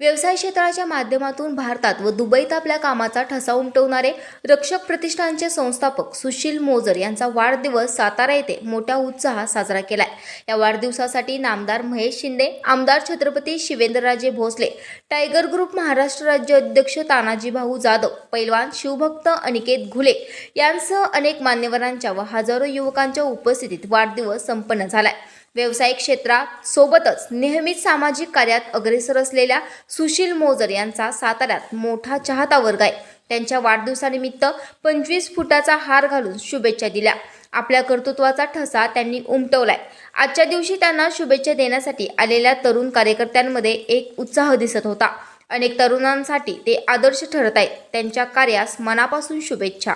व्यवसाय क्षेत्राच्या माध्यमातून भारतात व दुबईत आपल्या कामाचा ठसा उमटवणारे रक्षक प्रतिष्ठानचे संस्थापक सुशील मोजर यांचा वाढदिवस सातारा येथे मोठ्या उत्साहात साजरा केलाय. या वाढदिवसासाठी नामदार महेश शिंदे आमदार छत्रपती शिवेंद्रराजे भोसले टायगर ग्रुप महाराष्ट्र राज्य अध्यक्ष तानाजी भाऊ जाधव पैलवान शिवभक्त अनिकेत घुले यांसह अनेक मान्यवरांच्या व हजारो युवकांच्या उपस्थितीत वाढदिवस संपन्न झालाय. व्यावसायिक क्षेत्रासोबतच नेहमीच सामाजिक कार्यात अग्रेसर असलेल्या सुशील मोजर यांचा साताऱ्यात मोठा चाहता वर्ग आहे. त्यांच्या वाढदिवसानिमित्त पंचवीस फुटाचा हार घालून शुभेच्छा दिल्या. आपल्या कर्तृत्वाचा ठसा त्यांनी उमटवलाय. आजच्या दिवशी त्यांना शुभेच्छा देण्यासाठी आलेल्या तरुण कार्यकर्त्यांमध्ये एक उत्साह दिसत होता. अनेक तरुणांसाठी ते आदर्श ठरत आहेत. त्यांच्या कार्यास मनापासून शुभेच्छा.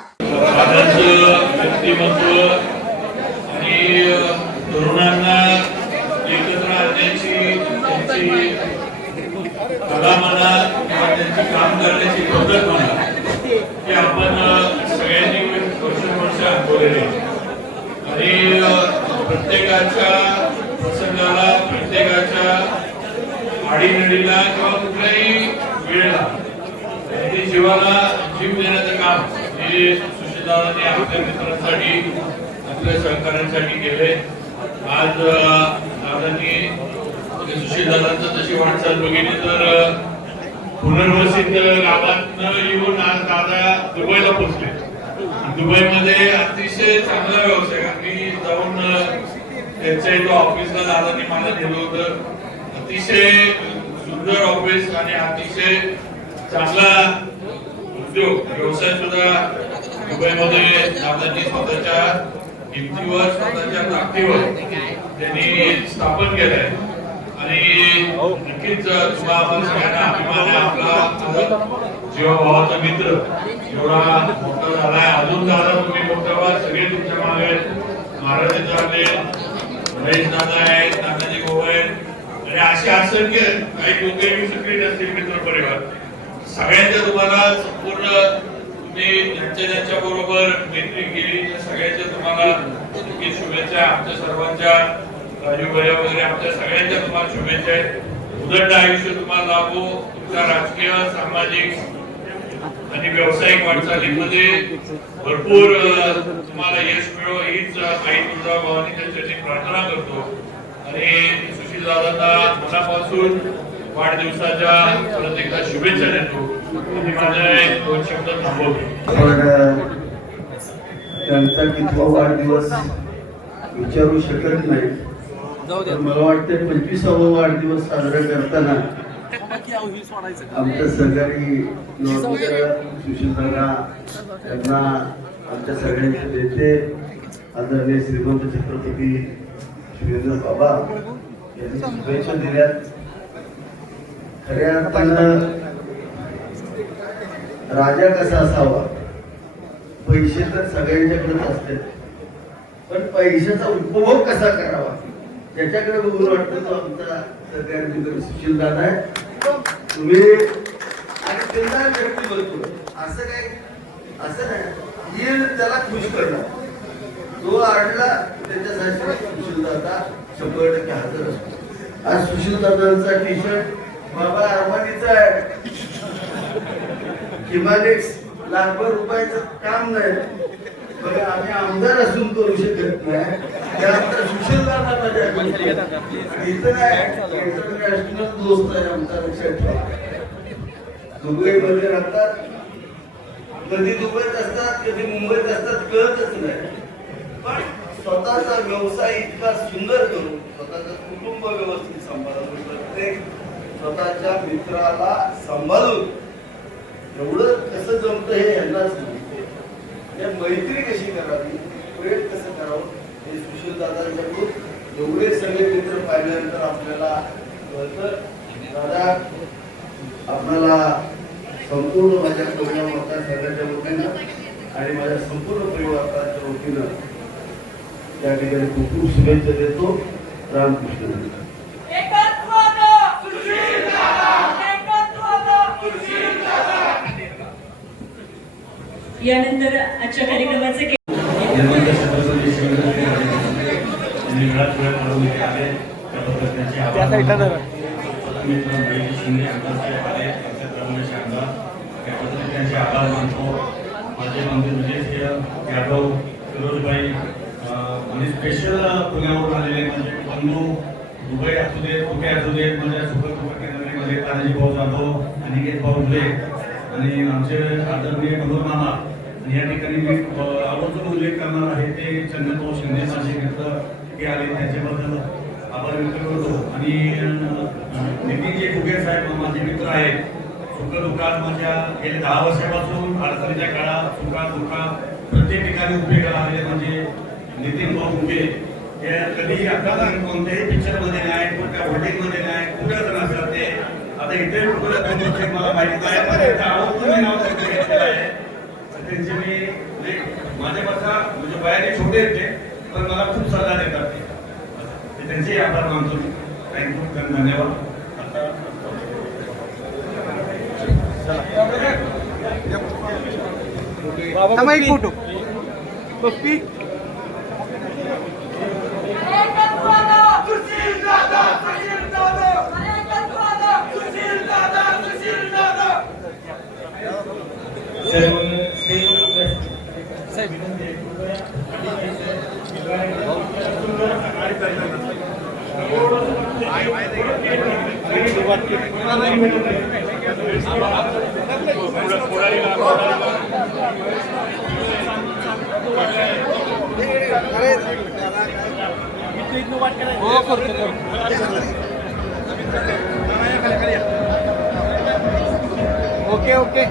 तरुणांना त्यांची कला म्हणा किंवा त्यांची काम करण्याची पद्धत म्हणा की आपण सगळ्यांनी वर्षानुवर्ष अनुभवलेली आहे. आणि प्रत्येकाच्या प्रसंगाला प्रत्येकाच्या आडीनडीला किंवा कुठल्याही वेळेला त्यांनी जीवाला जीव देण्याचं काम हे सुशीलदारांनी आपल्या मित्रांसाठी आपल्या सहकाऱ्यांसाठी केले आज दादांनी सुशीलदारांचं तशी वाटचाल बघितली तर पुनर्वसित गावात न येऊन आज दादा दुबईला पोहोचले. दुबईमध्ये अतिशय चांगला व्यवसाय. आम्ही जाऊन त्यांच्या इथं ऑफिसला दादांनी मला नेलं होतं. अतिशय सुंदर ऑफिस आणि अतिशय चांगला उद्योग. व्यवसाय सुद्धा दुबईमध्ये दादांनी स्वतःच्या किमतीवर स्वतःच्या ताकदीवर त्यांनी स्थापन केलंय. आणि नक्कीच तुम्हा आपण सगळ्यांना अभिमान आहे आपला जीवा भावाचा मित्र एवढा मोठा झालाय अजून दादा तुम्ही मोठा व्हा सगळे तुमच्या मागे आहेत. महाराज झाले महेश दादा आहेत दादाजी भाऊ आहेत आणि असे असंख्य काही लोक सक्रिय नसतील मित्र परिवार सगळ्यांच्या तुम्हाला संपूर्ण तुम्ही ज्यांच्या ज्यांच्या बरोबर मैत्री केली त्या सगळ्यांच्या तुम्हाला शुभेच्छा आमच्या सर्वांच्या राजू भैया वगैरे आमच्या सगळ्यांच्या तुम्हाला शुभेच्छा आहेत. उदंड आयुष्य तुम्हाला लाभो तुमच्या राजकीय सामाजिक आणि व्यावसायिक वाटचालीमध्ये भरपूर तुम्हाला यश मिळो. हीच आई तुळजा भवानी त्यांच्यासाठी प्रार्थना करतो. आणि सुशील दादांना मनापासून वाढदिवसाच्या परत एकदा शुभेच्छा देतो. आणि माझ्या दोन शब्द थांबवतो पण त्यांचा कितवा वाढदिवस विचारू शकत नाही. तर मला वाटतं पंचवीसावा वाढदिवस साजरा करताना आमच्या सहकारी सुशीलदादा यांना आमच्या सगळ्यांचे नेते आदरणीय श्रीमंत छत्रपती शिवेंद्र बाबा यांनी शुभेच्छा दिल्यात. खऱ्या अर्थानं राजा कसा असावा? पैसे तर सगळ्यांच्याकडेच असते पण पैशाचा उपभोग कसा करावा? त्याच्याकडे बघून वाटतं तो आमचा सरकार मित्र सुशील दादा आहे. तुम्ही आणि त्यांना व्यक्तिमत्व असं काय असं नाही. येईल त्याला खुश करणार. तो आडला त्याच्यासाठी सुशील दादा शंभर टक्के हजर असतो. आज सुशील दादांचा टी शर्ट बाबा अरमानीचा आहे. किमानेक्स लाखभर रुपयाचं काम नाही. बघा आम्ही आमदार असून करू शकत नाही. त्यानंतर सुशील दादा इथं इंटरनॅशनल दोस्त आहे आमचा लक्षात ठेवा दुबईमध्ये राहतात कधी दुबईत असतात कधी मुंबईत असतात कळतच नाही पण स्वतःचा व्यवसाय इतका सुंदर करून स्वतःचं कुटुंब व्यवस्थित सांभाळून प्रत्येक स्वतःच्या मित्राला सांभाळून एवढं कसं जमतं हे यांनाच माहिती मैत्री कशी करावी प्रेम कसं करावं हे सुशील दादांच्याकडून एवढे सगळे मित्र पाहिल्यानंतर आपल्याला कळतं. दादा आपल्याला संपूर्ण माझ्या कोकणा मतदार वतीनं आणि माझ्या संपूर्ण परिवाराच्या वतीनं त्या ठिकाणी खूप खूप शुभेच्छा देतो. रामकृष्ण यानंतर आजच्या कार्यक्रमाचे त्याबद्दल त्यांचे आभार शिंदे आले रमेश आमदार त्याबद्दल त्यांचे आभार मानतो माझे विजय यादव अं, आणि स्पेशल पुण्यावरून आलेले माझे बंधू दुबई असू दे कुठे असू दे माझ्या केंद्रामध्ये तानाजी भाऊ जाधव अनिकेत भाऊ झुले आणि आमचे आदरणीय मनोहर मामा आणि या ठिकाणी मी आवर्जून उल्लेख करणार आहे ते चंद्रभाऊ शिंदे माझे मित्र हे आले त्यांच्याबद्दल आभार व्यक्त करतो. आणि नितीनजी फुगे साहेब माझे मित्र आहेत. सुख दुःखात माझ्या गेल्या दहा वर्षापासून अडचणीच्या काळात सुखात दुःखात प्रत्येक ठिकाणी उभे राहिले म्हणजे नितीन भाऊ फुगे. हे कधीही आता कोणत्याही पिक्चरमध्ये नाही कोणत्या होर्डिंगमध्ये नाही कुठे जण असतात ते. आता इथे कुठं मला माहिती नाही. पण नाव घेतलेलं आहे. त्यांचे मी म्हणजे माझ्यापेक्षा म्हणजे बाहेर छोटे आहेत पण मला खूप सल्ला देतात. त्यांचे आभार मानतो मी थँक्यू धन्यवाद आता थांबा एक फोटो पप्पी एकत्वादा सुशील दादा सुशील दादा एकत्वादा सुशील दादा सुशील दादा हो करतो ओके ओके.